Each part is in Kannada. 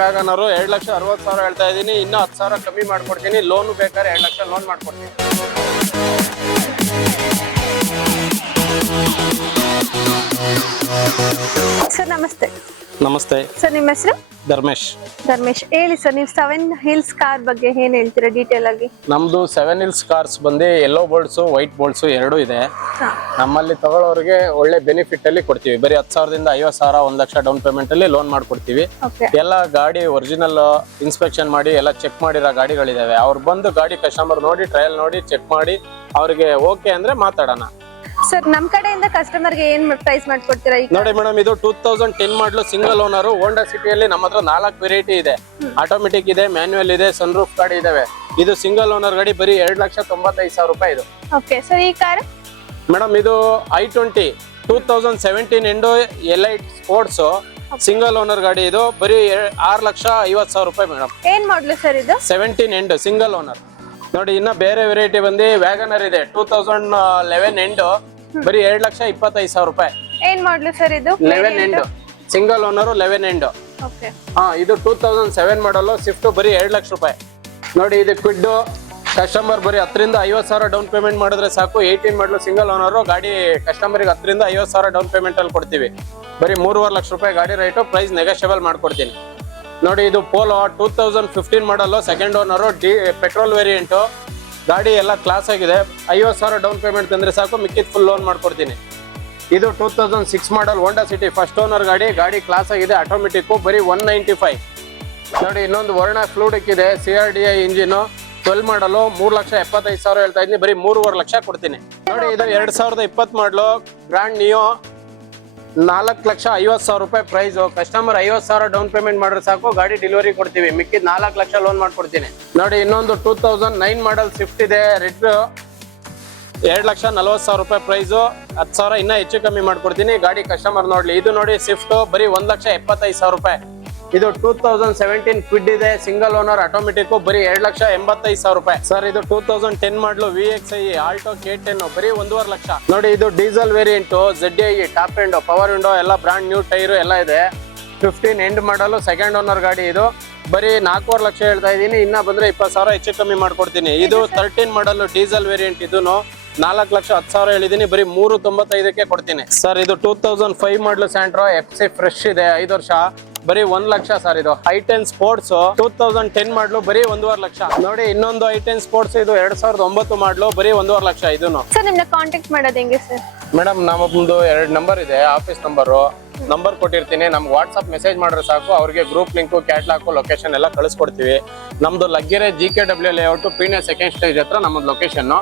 ವ್ಯಾಗನರು 2,60,000 ಹೇಳ್ತಾ ಇದೀನಿ. ಇನ್ನೂ 10,000 ಕಮ್ಮಿ ಮಾಡ್ಕೊಡ್ತೀನಿ. ಲೋನ್ ಬೇಕಾದ್ರೆ 2 ಲಕ್ಷ ಲೋನ್ ಮಾಡ್ಕೊಡ್ತೀನಿ. ಸರ್ ನಮಸ್ತೆ. ನಮಸ್ತೆ ಸರ್ ನಿಮ್ಮ ಹೆಸರು? ಧರ್ಮೇಶ್. ಧರ್ಮೇಶ್, ಹೇಳಿ ಸರ್, ನೀವು 7 ಹಿಲ್ಸ್ ಕಾರ್ ಬಗ್ಗೆ ಏನ್ ಹೇಳ್ತೀರಾ ಡೀಟೇಲ್ ಆಗಿ? ನಮ್ದು 7 ಹಿಲ್ಸ್ ಕಾರ್ಸ್ ಬಂದು ಯೆಲ್ಲೋ ಬೋಲ್ಡ್ಸ್ ವೈಟ್ ಬೋಲ್ಡ್ಸ್ ಎರಡೂ ಇದೆ. ನಮ್ಮಲ್ಲಿ ತಗೊಳ್ಳೋರಿಗೆ ಒಳ್ಳೆ ಬೆನಿಫಿಟ್ ಅಲ್ಲಿ ಕೊಡ್ತೀವಿ. ಬರೀ 10,000ದಿಂದ 50,000 1 ಲಕ್ಷ ಡೌನ್ ಪೇಮೆಂಟ್ ಅಲ್ಲಿ ಲೋನ್ ಮಾಡ್ಕೊಡ್ತೀವಿ. ಎಲ್ಲ ಗಾಡಿ ಒರಿಜಿನಲ್ ಇನ್ಸ್ಪೆಕ್ಷನ್ ಮಾಡಿ ಎಲ್ಲ ಚೆಕ್ ಮಾಡಿರೋ ಗಾಡಿಗಳಿದಾವೆ. ಅವ್ರು ಬಂದು ಗಾಡಿ ಕಸ್ಟಮರ್ ನೋಡಿ ಟ್ರಯಲ್ ನೋಡಿ ಚೆಕ್ ಮಾಡಿ ಅವ್ರಿಗೆ ಓಕೆ ಅಂದ್ರೆ ಮಾತಾಡೋಣ. ಸರ್ ನಮ್ ಕಡೆಯಿಂದ ಕಸ್ಟಮರ್ ಗೆ ಏನ್ ಪ್ರೈಸ್ ಮಾಡ್ಕೊಡ್ತೀರಾ? ನೋಡಿ ಮೇಡಮ್, ಇದು 2010 ಮಾಡಲು ಸಿಂಗಲ್ ಓನರ್ ಹೋಂಡಾ ಸಿಟಿಯಲ್ಲಿ ನಮ್ಮ ಹತ್ರ 4 ವೆರೈಟಿ ಇದೆ. ಆಟೋಮೆಟಿಕ್ ಇದೆ, ಮ್ಯಾನ್ಯುಯಲ್ ಇದೆ, ಸನ್ ರೂಫ್ ಗಾಡಿ ಇದಾವೆ. ಇದು ಸಿಂಗಲ್ ಓನರ್ ಗಾಡಿ ಬರೀ 2,95,000 ರೂಪಾಯಿ ಇದು. ಓಕೆ ಸರ್, ಈ ಕಾರ್ ಮೇಡಮ್ ಇದು i20 2017 endo elite sports single owner ಗಾಡಿ. ಇದು ಬರೀ 6,50,000 ರೂಪಾಯಿ ಮೇಡಮ್. ಏನ್ ಮಾಡ್ಲು ಸರ್ ಇದು? 17 ಎಂಡ್ ಸಿಂಗಲ್ ಓನರ್. ನೋಡಿ ಇನ್ನ ಬೇರೆ ವೆರೈಟಿ ಬಂದು ವ್ಯಾಗನರ್ ಇದೆ 2011 ಎಂಡ್ ಬರೀ 2,25,000 ರೂಪಾಯಿ. ಏನ್ ಮಾಡ್ಲು ಸರ್ ಇದು? 11 end single owner 11 end. Okay, ಇದು 2007 ಮಾಡಲು ಸ್ವಿಫ್ಟ್ ಬರೀ 2 ಲಕ್ಷ ರೂಪಾಯಿ. ನೋಡಿ ಇದು ಕ್ವಿಡ್ ಕಸ್ಟಮರ್ ಬರೀ 10,000ರಿಂದ 50,000 ಡೌನ್ ಪೇಮೆಂಟ್ ಮಾಡಿದ್ರೆ ಸಾಕು. 18 ಮಾಡಲು ಸಿಂಗಲ್ ಓನರ್ ಗಾಡಿ ಕಸ್ಟಮರ್ಗೆ 10,000ರಿಂದ 50,000 ಡೌನ್ ಪೇಮೆಂಟ್ ಅಲ್ಲಿ ಕೊಡ್ತೀವಿ. ಬರೀ 3.5 ಲಕ್ಷ ರೂಪಾಯಿ ಗಾಡಿ ರೇಟು. ಪ್ರೈಸ್ ನೆಗೋಷಿಯಬಲ್ ಮಾಡ್ಕೊಡ್ತೀನಿ. ನೋಡಿ ಇದು ಪೋಲೋ 2015 ಮಾಡಲು ಸೆಕೆಂಡ್ ಓನರು ಪೆಟ್ರೋಲ್ ವೇರಿಯಂಟ್ ಗಾಡಿ ಎಲ್ಲ ಕ್ಲಾಸ್ ಆಗಿದೆ. 50,000 ಡೌನ್ ಪೇಮೆಂಟ್ ತಂದ್ರೆ ಸಾಕು, ಮಿಕ್ಕಿದ ಫುಲ್ ಲೋನ್ ಮಾಡ್ಕೊಡ್ತೀನಿ. ಇದು 2006 ಮಾಡಲ್ ಹೋಂಡಾ ಸಿಟಿ ಫಸ್ಟ್ ಓನರ್ ಗಾಡಿ ಕ್ಲಾಸ್ ಆಗಿದೆ, ಆಟೋಮೆಟಿಕ್ ಬರೀ 195. ನೋಡಿ ಇನ್ನೊಂದು ವರ್ಣ ಫ್ಲೂಡಿಕ್ ಇದೆ CRDI ಇಂಜಿನ್ 12 ಮಾಡಲು 3,75,000 ಹೇಳ್ತಾ ಇದ್ದೀನಿ. ಬರೀ 3.5 ಲಕ್ಷ ಕೊಡ್ತೀನಿ. ನೋಡಿ ಇದು 2020 ಮಾಡಲು ಗ್ರ್ಯಾಂಡ್ ನಿಯೋ 4,50,000 ರೂಪಾಯಿ ಪ್ರೈಸ್. ಕಸ್ಟಮರ್ 50,000 ಡೌನ್ ಪೇಮೆಂಟ್ ಮಾಡಿದ್ರೆ ಸಾಕು, ಗಾಡಿ ಡೆಲಿವರಿ ಕೊಡ್ತೀವಿ. ಮಿಕ್ಕಿದ್ 4 ಲಕ್ಷ ಲೋನ್ ಮಾಡ್ಕೊಡ್ತೀನಿ. ನೋಡಿ ಇನ್ನೊಂದು 2009 ಮಾಡಲ್ ಸ್ವಿಫ್ಟ್ ಇದೆ ರೆಡ್ 2,40,000 ರೂಪಾಯಿ ಪ್ರೈಸು. 10,000 ಇನ್ನೂ ಹೆಚ್ಚು ಕಮ್ಮಿ ಮಾಡ್ಕೊಡ್ತೀನಿ. ಗಾಡಿ ಕಸ್ಟಮರ್ ನೋಡ್ಲಿ. ಇದು ನೋಡಿ ಸ್ವಿಫ್ಟ್ ಬರೀ 1,75,000 ರೂಪಾಯಿ. ಇದು 2017 ಕ್ವಿಡ್ ಇದೆ ಸಿಂಗಲ್ ಓನರ್ ಆಟೋಮೆಟಿಕ್ ಬರೀ 2,85,000 ರೂಪಾಯಿ. ಸರ್ ಇದು 2010 ಮಾಡಲು VXI ಆಲ್ಟೋ K10 ಬರೀ 1.5 ಲಕ್ಷ. ನೋಡಿ ಇದು diesel variant ZDI top end power window ಎಲ್ಲ ಬ್ರಾಂಡ್ ನ್ಯೂ ಟೈರ್ ಎಲ್ಲ ಇದೆ. 15 ಎಂಡ್ ಮಾಡಲು ಸೆಕೆಂಡ್ ಓನರ್ ಗಾಡಿ. ಇದು ಬರೀ 4.5 ಲಕ್ಷ ಹೇಳ್ತಾ ಇದ್ದೀನಿ. ಇನ್ನ ಬಂದ್ರೆ 20,000 ಹೆಚ್ಚು ಕಮ್ಮಿ ಮಾಡ್ಕೊಡ್ತೀನಿ. ಇದು 13 ಮಾಡಲು ಡೀಸೆಲ್ ವೇರಿಯಂಟ್. ಇದನ್ನು 4,10,000 ಹೇಳಿದೀನಿ. ಬರೀ 395ಕ್ಕೆ ಕೊಡ್ತೀನಿ. ಸರ್ ಇದು 2005 ಮಾಡಲು ಸ್ಯಾಂಟ್ರೋ FC ಫ್ರೆಶ್ ಇದೆ 5 ವರ್ಷ ಬರೀ 1 ಲಕ್ಷ. ಸರ್ ಇದು i10 ಸ್ಪೋರ್ಟ್ಸ್ 2010 ಮಾಡಲು ಬರೀ 1.5 ಲಕ್ಷ. ನೋಡಿ ಇನ್ನೊಂದು i10 ಸ್ಪೋರ್ಟ್ಸ್ ಇದು 2009 ಮಾಡಲು ಬರೀ 1.5 ಲಕ್ಷ. ಇದನ್ನು ಸರ್ ನಿಮ್ನ ಕಾಂಟ್ಯಾಕ್ಟ್ ಮಾಡೋದು ಹೆಂಗೆ ಸರ್? ಮೇಡಮ್ ನಮ್ಮದು 2 ನಂಬರ್ ಇದೆ, ಆಫೀಸ್ ನಂಬರ್ ಕೊಟ್ಟಿರ್ತೀನಿ. ನಮ್ಗೆ ವಾಟ್ಸಪ್ ಮೆಸೇಜ್ ಮಾಡಿದ್ರೆ ಸಾಕು, ಅವ್ರಿಗೆ ಗ್ರೂಪ್ ಲಿಂಕ್ ಕ್ಯಾಟ್ಲಾಕ್ ಲೊಕೇಶನ್ ಎಲ್ಲ ಕಳಿಸ್ಕೊಡ್ತೀವಿ. ನಮ್ದು Laggere GKW layout Peenya second stage ಹತ್ರ ನಮ್ಮದು ಲೊಕೇಶನ್.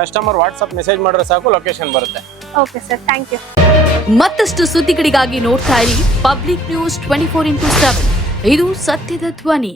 ಕಸ್ಟಮರ್ ವಾಟ್ಸಪ್ ಮೆಸೇಜ್ ಮಾಡಿದ್ರೆ ಸಾಕು, ಲೊಕೇಶನ್ ಬರುತ್ತೆ. Okay sir, thank you. ಮತ್ತಷ್ಟು ಸುದ್ದಿಗಳಿಗಾಗಿ ನೋಡ್ತಾ ಇರಿ ಪಬ್ಲಿಕ್ ನ್ಯೂಸ್ 24x7. ಇದು ಸತ್ಯದ ಧ್ವನಿ.